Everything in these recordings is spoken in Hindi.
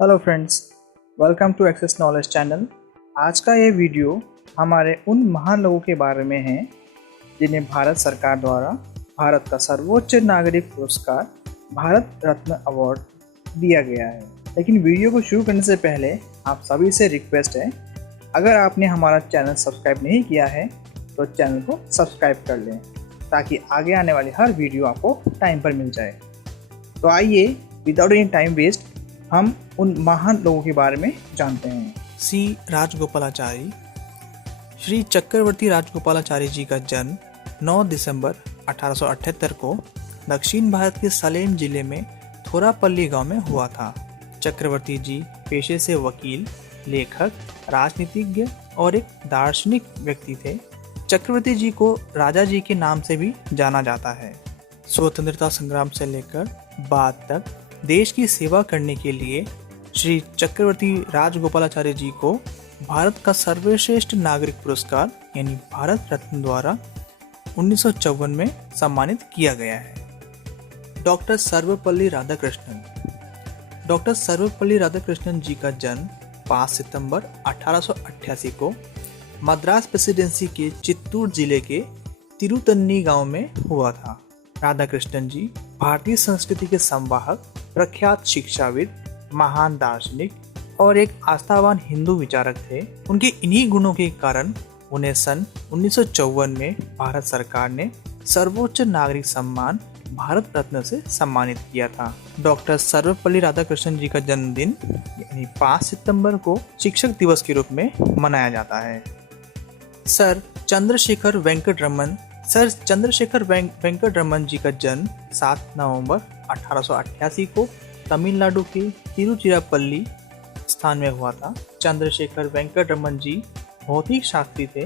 Hello friends, welcome to Access Knowledge channel. आज का ये वीडियो हमारे उन महान लोगों के बारे में है जिन्हें भारत सरकार द्वारा भारत का सर्वोच्च नागरिक पुरस्कार भारत रत्न अवार्ड दिया गया है। लेकिन वीडियो को शुरू करने से पहले आप सभी से रिक्वेस्ट है, अगर आपने हमारा चैनल सब्सक्राइब नहीं किया है तो चैनल को सब्सक्राइब कर लें ताकि आगे आने वाली हर वीडियो आपको टाइम पर मिल जाए। तो आइए विदाउट एनी टाइम वेस्ट हम उन महान लोगों के बारे में जानते हैं। सी राजगोपालाचारी। श्री चक्रवर्ती राजगोपालाचारी जी का जन्म 9 दिसंबर 1878 को दक्षिण भारत के सलेम जिले में थोरापल्ली गांव में हुआ था। चक्रवर्ती जी पेशे से वकील, लेखक, राजनीतिज्ञ और एक दार्शनिक व्यक्ति थे। चक्रवर्ती जी को राजा जी के नाम से भी जाना जाता है। स्वतंत्रता संग्राम से लेकर बाद तक देश की सेवा करने के लिए श्री चक्रवर्ती राजगोपालाचारी जी को भारत का सर्वश्रेष्ठ नागरिक पुरस्कार यानी भारत रत्न द्वारा 1954 में सम्मानित किया गया है। डॉक्टर सर्वपल्ली राधाकृष्णन। डॉक्टर सर्वपल्ली राधाकृष्णन जी का जन्म 5 सितंबर 1888 को मद्रास प्रेसिडेंसी के चित्तूर जिले के तिरुतन्नी गांव में हुआ था। राधाकृष्णन जी भारतीय संस्कृति के संवाहक, प्रख्यात शिक्षाविद, महान दार्शनिक और एक आस्थावान हिंदू विचारक थे। उनके इन्हीं गुणों के कारण उन्हें सन 1954 में भारत सरकार ने सर्वोच्च नागरिक सम्मान भारत रत्न से सम्मानित किया था। डॉक्टर सर्वपल्ली राधाकृष्णन जी का जन्मदिन यानी 5 सितंबर को शिक्षक दिवस के रूप में मनाया जाता है। सर चंद्रशेखर वेंकट रमन जी का जन्म 7 नवंबर 1888 को तमिलनाडु के तिरुचिरापल्ली स्थान में हुआ था। चंद्रशेखर वेंकट रमन जी भौतिक शास्त्री थे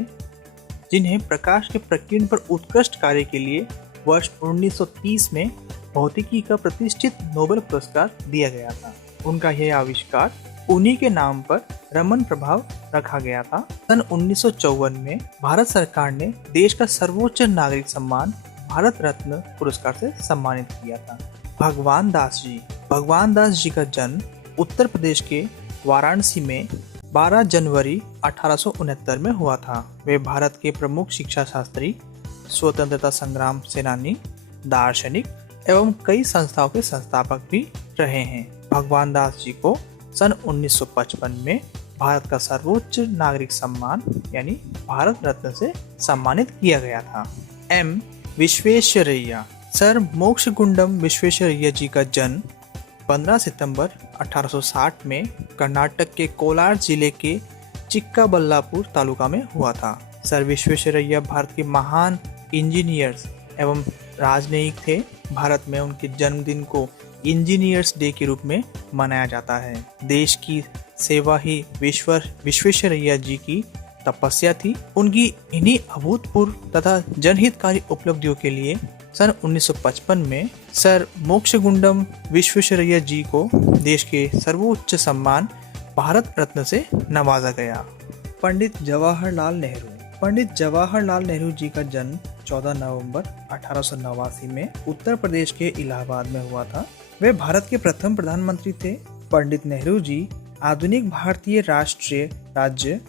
जिन्हें प्रकाश के प्रकीर्णन पर उत्कृष्ट कार्य के लिए वर्ष 1930 में भौतिकी का प्रतिष्ठित नोबेल पुरस्कार दिया गया था। उनका यह आविष्कार उन्हीं के नाम पर रमन प्रभाव रखा गया था। सन 1954 में भारत सरकार ने देश का सर्वोच्च नागरिक सम्मान भारत रत्न पुरस्कार से सम्मानित किया था। भगवान दास जी का जन्म उत्तर प्रदेश के वाराणसी में 12 जनवरी 1869 में हुआ था। वे भारत के प्रमुख शिक्षा शास्त्री, स्वतंत्रता संग्राम सेनानी, दार्शनिक एवं कई संस्थाओं के संस्थापक भी रहे हैं। भगवान दास जी को सन 1955 में भारत का सर्वोच्च नागरिक सम्मान यानी भारत रत्न से सम्मानित किया गया था। एम विश्वेश्वरैया। सर मोक्षगुंडम विश्वेश्वरैया जी का जन्म 15 सितंबर 1860 में कर्नाटक के कोलार जिले के चिक्काबल्लापुर तालुका में हुआ था। सर विश्वेश्वरैया भारत के महान इंजीनियर्स एवं राजनयिक थे। भारत में उनके जन्मदिन को इंजीनियर्स डे के रूप में मनाया जाता है। देश की सेवा ही विश्वेश्वरैया जी की तपस्या थी। उनकी इन्हीं अभूतपूर्व तथा जनहितकारी उपलब्धियों के लिए सन 1955 में सर मोक्षगुंडम विश्वेश्वरैया जी को देश के सर्वोच्च सम्मान भारत रत्न से नवाजा गया। पंडित जवाहरलाल नेहरू जी का जन्म 14 नवंबर 1889 में उत्तर प्रदेश के इलाहाबाद में हुआ था। वे भारत के प्रथम प्रधानमंत्री थे। पंडित नेहरू जी आधुनिक भारतीय राष्ट्रीय राज्य,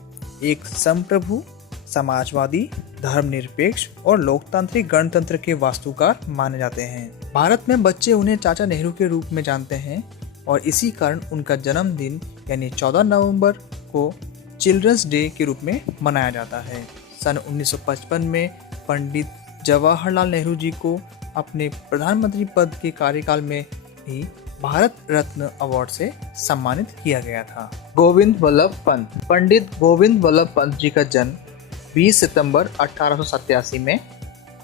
एक संप्रभु, समाजवादी, धर्मनिरपेक्ष और लोकतांत्रिक गणतंत्र के वास्तुकार माने जाते हैं। भारत में बच्चे उन्हें चाचा नेहरू के रूप में जानते हैं और इसी कारण उनका जन्मदिन यानी 14 नवंबर को चिल्ड्रंस डे के रूप में मनाया जाता है। सन 1955 में पंडित जवाहरलाल नेहरू जी को अपने प्रधानमंत्री पद के कार्यकाल में ही भारत रत्न अवार्ड से सम्मानित किया गया था। गोविंद वल्लभ पंत। पंडित गोविंद वल्लभ पंत जी का जन्म 20 सितंबर 1887 में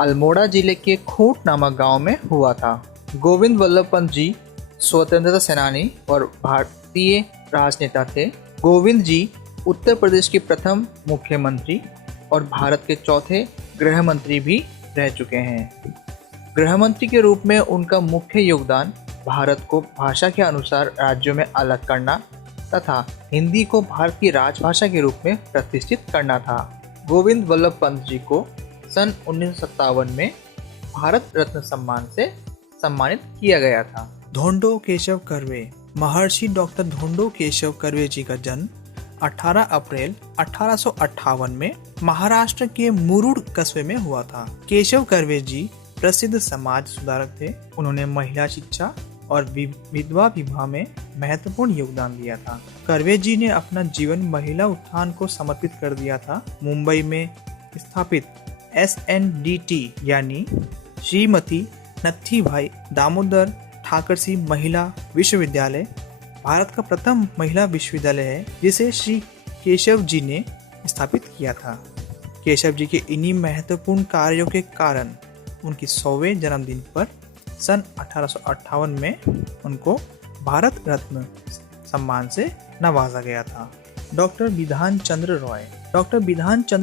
अल्मोड़ा जिले के खूंट नामक गांव में हुआ था। गोविंद वल्लभ पंत जी स्वतंत्रता सेनानी और भारतीय राजनेता थे। गोविंद जी उत्तर प्रदेश के प्रथम मुख्यमंत्री और भारत के चौथे गृह मंत्री भी रह चुके हैं। गृह मंत्री के रूप में उनका मुख्य योगदान भारत को भाषा के अनुसार राज्यों में अलग करना तथा हिंदी को भारत की राजभाषा के रूप में प्रतिष्ठित करना था। गोविंद वल्लभ पंत जी को सन 1957 में भारत रत्न सम्मान से सम्मानित किया गया था। धोंडो केशव कर्वे। महर्षि डॉक्टर धोंडो केशव कर्वे जी का जन्म 18 अप्रैल 1858 में महाराष्ट्र के मुरुड कस्बे में हुआ था। केशव कर्वे जी प्रसिद्ध समाज सुधारक थे। उन्होंने महिला शिक्षा और विधवा विवाह में महत्वपूर्ण योगदान दिया था। कर्वे जी ने अपना जीवन महिला उत्थान को समर्पित कर दिया था। मुंबई में स्थापित SNDT यानी श्रीमती नत्थीबाई दामोदर ठाकरसी महिला विश्वविद्यालय भारत का प्रथम महिला विश्वविद्यालय है, जिसे श्री केशव जी ने स्थापित किया था। केशव जी के इन्हीं महत्वपूर्ण कार्यों के कारण उनकी 100वें जन्मदिन पर सन 1858 में उनको भारत रत्न सम्मान से नवाजा गया था। डॉक्टर बिधान चंद्र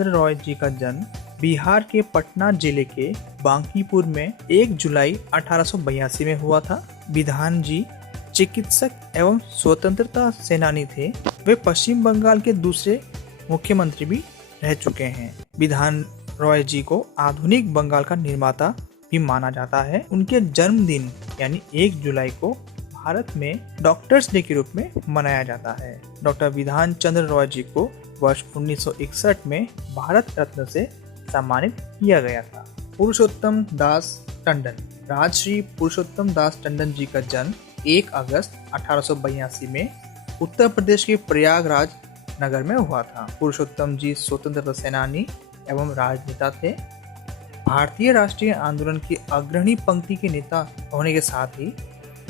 रॉय जी का जन्म बिहार के पटना जिले के बांकीपुर में 1 जुलाई 1882 में हुआ था। बिधान जी चिकित्सक एवं स्वतंत्रता सेनानी थे। वे पश्चिम बंगाल के दूसरे मुख्यमंत्री भी रह चुके हैं। बिधान रॉय जी को आधुनिक बंगाल का निर्माता भी माना जाता है। उनके जन्मदिन यानी 1 जुलाई को भारत में डॉक्टर्स डे के रूप में मनाया जाता है। डॉक्टर बिधान चंद्र रॉय जी को वर्ष 1961 में भारत रत्न से सम्मानित किया गया था। पुरुषोत्तम दास टंडन। राजश्री पुरुषोत्तम दास टंडन जी का जन्म 1 अगस्त 1882 में उत्तर प्रदेश के प्रयागराज नगर में हुआ था। पुरुषोत्तम जी स्वतंत्रता सेनानी एवं राजनेता थे। भारतीय राष्ट्रीय आंदोलन की अग्रणी पंक्ति के नेता होने के साथ ही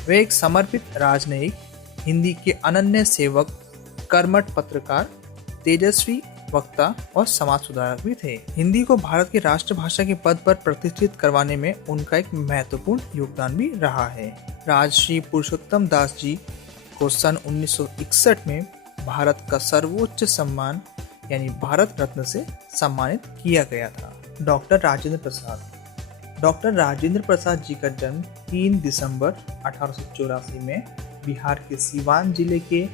वे एक समर्पित राजनयिक, हिंदी के अनन्य सेवक, कर्मठ पत्रकार, तेजस्वी वक्ता और समाज सुधारक भी थे। हिंदी को भारत की राष्ट्रभाषा के पद पर प्रतिष्ठित करवाने में उनका एक महत्वपूर्ण योगदान भी रहा है। राजश्री पुरुषोत्तम दास जी को सन 1961 में भारत का सर्वोच्च सम्मान यानी भारत रत्न से सम्मानित किया गया था। डॉक्टर राजेंद्र प्रसाद जी का जन्म 3 दिसंबर 1884 में बिहार के सीवान जिले के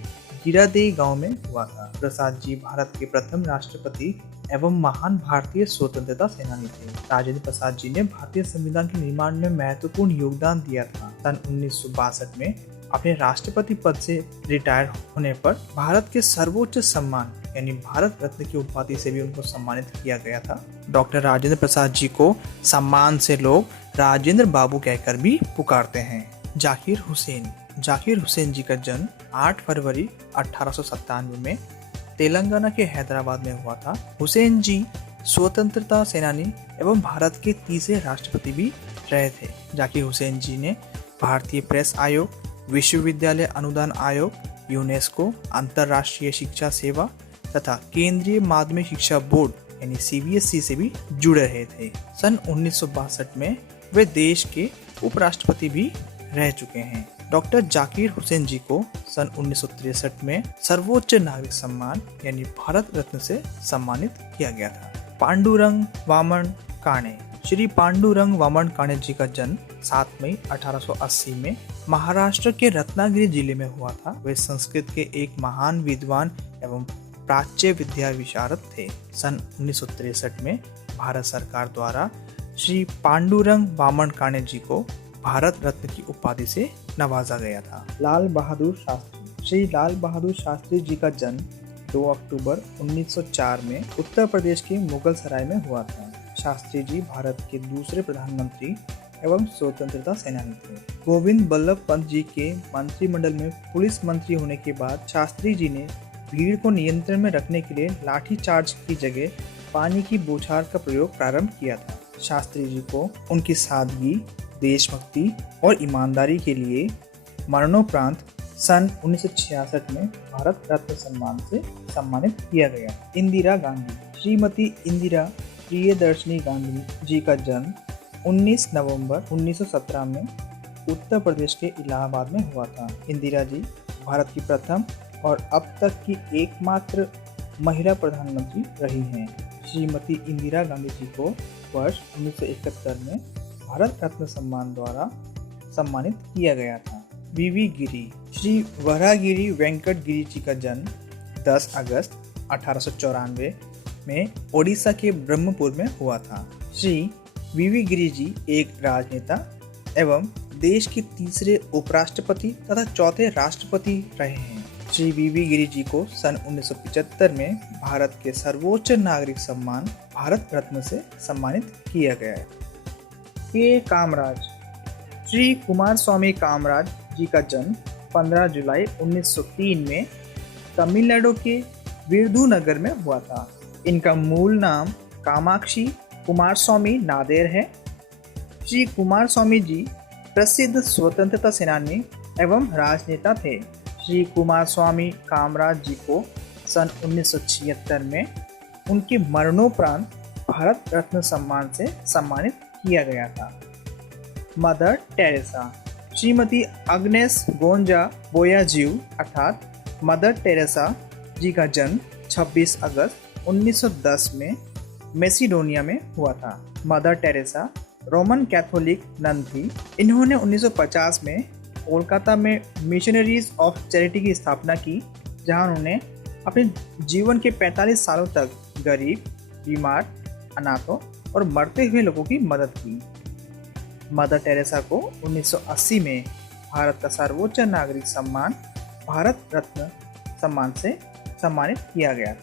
जीरादेई गांव में हुआ था। प्रसाद जी भारत के प्रथम राष्ट्रपति एवं महान भारतीय स्वतंत्रता सेनानी थे। राजेंद्र प्रसाद जी ने भारतीय संविधान के निर्माण में महत्वपूर्ण योगदान दिया था। सन 1962 में अपने राष्ट्रपति पद से रिटायर होने पर भारत के सर्वोच्च सम्मान यानी भारत रत्न की उपाधि से भी उनको सम्मानित किया गया था। डॉक्टर राजेंद्र प्रसाद जी को सम्मान से लोग राजेंद्र बाबू कहकर भी पुकारते हैं। जाकिर हुसैन जी का जन्म 8 फरवरी 1897 में तेलंगाना के हैदराबाद में हुआ था। हुसैन जी स्वतंत्रता सेनानी एवं भारत के तीसरे राष्ट्रपति भी रहे थे। जाकिर हुसैन जी ने भारतीय प्रेस आयोग, विश्वविद्यालय अनुदान आयोग, यूनेस्को, अंतर्राष्ट्रीय शिक्षा सेवा तथा केंद्रीय माध्यमिक शिक्षा बोर्ड यानी CBSE से भी जुड़े रहे थे। सन 1962 में वे देश के उपराष्ट्रपति भी रह चुके हैं। डॉक्टर जाकिर हुसैन जी को सन 1963 में सर्वोच्च नागरिक सम्मान यानी भारत रत्न से सम्मानित किया गया था। पांडुरंग वामन काणे। श्री पांडुरंग वामन काणे जी का जन्म 7 मई 1880 में महाराष्ट्र के रत्नागिरी जिले में हुआ था। वे संस्कृत के एक महान विद्वान एवं प्राच्य विद्या विशारद थे। सन 1963 में भारत सरकार द्वारा श्री पांडुरंग वामन काणे जी को भारत रत्न की उपाधि से नवाजा गया था। लाल बहादुर शास्त्री। श्री लाल बहादुर शास्त्री जी का जन्म 2 अक्टूबर 1904 में उत्तर प्रदेश के मुगल सराय में हुआ था। शास्त्री जी भारत के दूसरे प्रधानमंत्री एवं स्वतंत्रता सेनानी थे। गोविंद बल्लभ पंत जी के मंत्रिमंडल में पुलिस मंत्री होने के बाद शास्त्री जी ने भीड़ को नियंत्रण में रखने के लिए लाठी चार्ज की जगह पानी की बौछार का प्रयोग प्रारंभ किया था। शास्त्री जी को उनकी सादगी, देशभक्ति और ईमानदारी के लिए मरणोपरांत सन 1966 में भारत रत्न सम्मान से सम्मानित किया गया। इंदिरा गांधी। श्रीमती इंदिरा प्रियदर्शनी गांधी जी का जन्म 19 नवंबर 1917 में उत्तर प्रदेश के इलाहाबाद में हुआ था। इंदिरा जी भारत की प्रथम और अब तक की एकमात्र महिला प्रधानमंत्री रही हैं। श्रीमती इंदिरा गांधी जी को वर्ष 1971 में भारत रत्न सम्मान द्वारा सम्मानित किया गया था। वीवी गिरी। श्री वराहगिरी वेंकट गिरी जी का जन्म 10 अगस्त 1894 में ओडिशा के ब्रह्मपुर में हुआ था। श्री वीवी गिरी जी एक राजनेता एवं देश के तीसरे उपराष्ट्रपति तथा चौथे राष्ट्रपति रहे हैं। श्री वी.वी. गिरी जी को सन 1975 में भारत के सर्वोच्च नागरिक सम्मान भारत रत्न से सम्मानित किया गया है। के कामराज। श्री कुमारस्वामी कामराज जी का जन्म 15 जुलाई 1903 में तमिलनाडु के विरुधुनगर में हुआ था। इनका मूल नाम कामाक्षी कुमारस्वामी नादेर है। श्री कुमारस्वामी जी प्रसिद्ध स्वतंत्रता सेनानी एवं राजनेता थे। श्री कुमारस्वामी कामराज जी को सन 1976 में उनके मरणोपरांत भारत रत्न सम्मान से सम्मानित किया गया था। Mother Teresa. Shrimati Agnes Gonxha Bojaxhiu अर्थात मदर टेरेसा जी का जन्म 26 अगस्त 1910 में मैसिडोनिया में हुआ था। Mother Teresa Roman Catholic nun थी। इन्होंने 1950 में कोलकाता में मिशनरीज ऑफ चैरिटी की स्थापना की, जहां उन्होंने अपने जीवन के 45 सालों तक गरीब, बीमार, अनाथों और मरते हुए लोगों की मदद की। मदर टेरेसा को 1980 में भारत का सर्वोच्च नागरिक सम्मान भारत रत्न सम्मान से सम्मानित किया गया।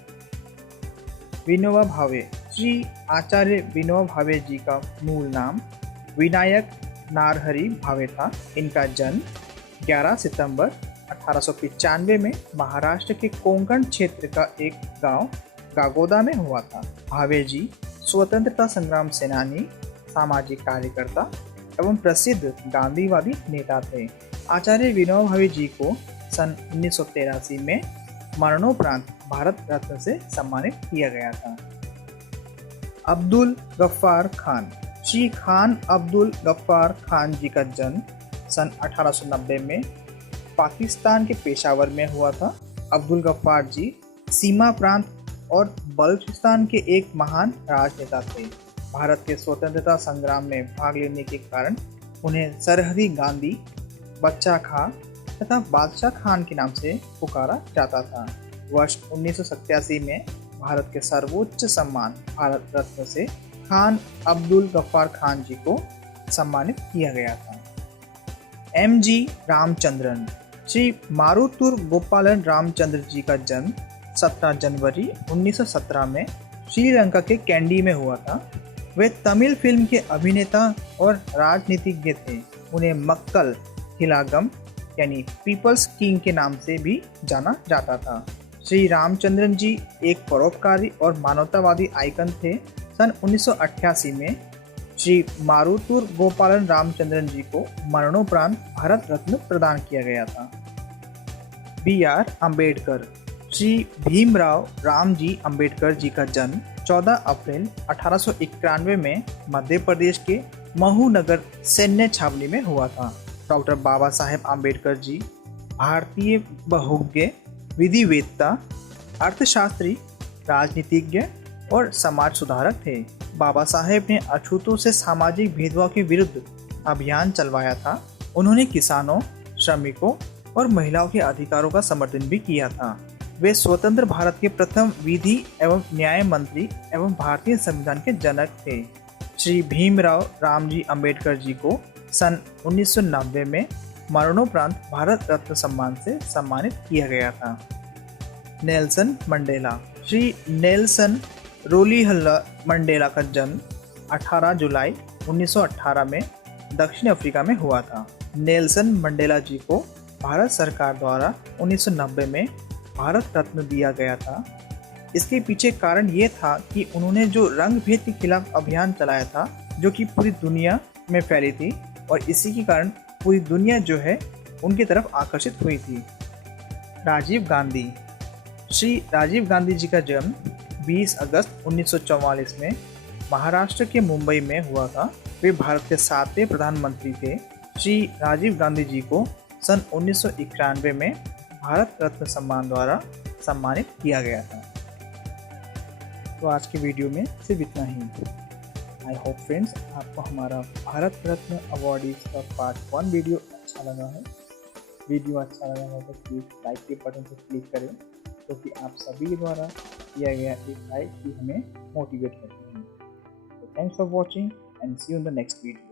विनोबा भावे। श्री आचार्य विनोबा भावे जी का मूल नाम विनायक नारहरि भावे था। इनका जन्म 11 सितंबर 1895 में महाराष्ट्र के कोंकण क्षेत्र का एक गांव गागोदा में हुआ था। भावे जी स्वतंत्रता संग्राम सेनानी, सामाजिक कार्यकर्ता एवं प्रसिद्ध गांधीवादी नेता थे। आचार्य विनोबा भावे जी को सन 1983 में मरणोपरांत भारत रत्न से सम्मानित किया गया था। अब्दुल गफ्फार खान। श्री खान अब्दुल गफ्फार खान जी का जन्म सन 1890 में पाकिस्तान के पेशावर में हुआ था। अब्दुल गफ्फार जी सीमा प्रांत और बलूचिस्तान के एक महान राजनेता थे। भारत के स्वतंत्रता संग्राम में भाग लेने के कारण उन्हें सरहदी गांधी, बच्चा खां तथा बादशाह खान के नाम से पुकारा जाता था। वर्ष 1987 में भारत के सर्वोच्च सम्मान भारत रत्न से खान अब्दुल गफ्फार खान जी को सम्मानित किया गया था। एम.जी. रामचंद्रन। श्री मारुतुर गोपालन रामचंद्र जी का जन्म 17 जनवरी 1917 में श्रीलंका के कैंडी में हुआ था। वे तमिल फिल्म के अभिनेता और राजनीतिज्ञ थे। उन्हें मक्कल हिलागम यानी पीपल्स किंग के नाम से भी जाना जाता था। श्री रामचंद्रन जी एक परोपकारी और मानवतावादी आइकन थे। सन 1988 में श्री मारुतुर गोपालन रामचंद्रन जी को मरणोपरांत भारत रत्न प्रदान किया गया था। बी.आर. अम्बेडकर। श्री भीमराव रामजी अम्बेडकर जी का जन्म 14 अप्रैल 1891 में मध्य प्रदेश के महू नगर सैन्य छावनी में हुआ था। डॉक्टर बाबा साहेब अम्बेडकर जी भारतीय बहुज्ञ, विधिवेत्ता, अर्थशास्त्री, राजनीतिज्ञ और समाज सुधारक थे। बाबा साहेब ने अछूतों से सामाजिक भेदभाव के विरुद्ध अभियान चलवाया था। उन्होंने किसानों, श्रमिकों और महिलाओं के अधिकारों का समर्थन भी किया था। वे स्वतंत्र भारत के प्रथम विधि एवं न्याय मंत्री एवं भारतीय संविधान के जनक थे। श्री भीमराव रामजी अम्बेडकर जी को सन 1990 में मरणोपरांत भारत रत्न सम्मान से सम्मानित किया गया था। Nelson Mandela. Shri Nelson Rolihlahla Mandela का जन्म 18 जुलाई 1918 में दक्षिण अफ्रीका में हुआ था। नेल्सन मंडेला जी को भारत सरकार द्वारा 1990 में भारत रत्न दिया गया था। इसके पीछे कारण ये था कि उन्होंने जो रंग भेद के खिलाफ अभियान चलाया था, जो कि पूरी दुनिया में फैली थी और इसी के कारण पूरी दुनिया जो है उनकी तरफ आकर्षित हुई थी। राजीव गांधी। श्री राजीव गांधी जी का जन्म 20 अगस्त 1944 में महाराष्ट्र के मुंबई में हुआ था। वे भारत के 7वें प्रधानमंत्री थे। श्री राजीव गांधी जी को सन 1991 में भारत रत्न सम्मान द्वारा सम्मानित किया गया था। तो आज की वीडियो में सिर्फ इतना ही। आई होप फ्रेंड्स आपको हमारा भारत रत्न अवॉर्डीज का पार्ट 1 वीडियो अच्छा लगा है। वीडियो अच्छा लगा है तो प्लीज़ लाइक के बटन पर क्लिक करें, क्योंकि आप सभी के द्वारा किया गया एक लाइक ही हमें मोटिवेट करती है। तो thanks for watching and see you in the next video.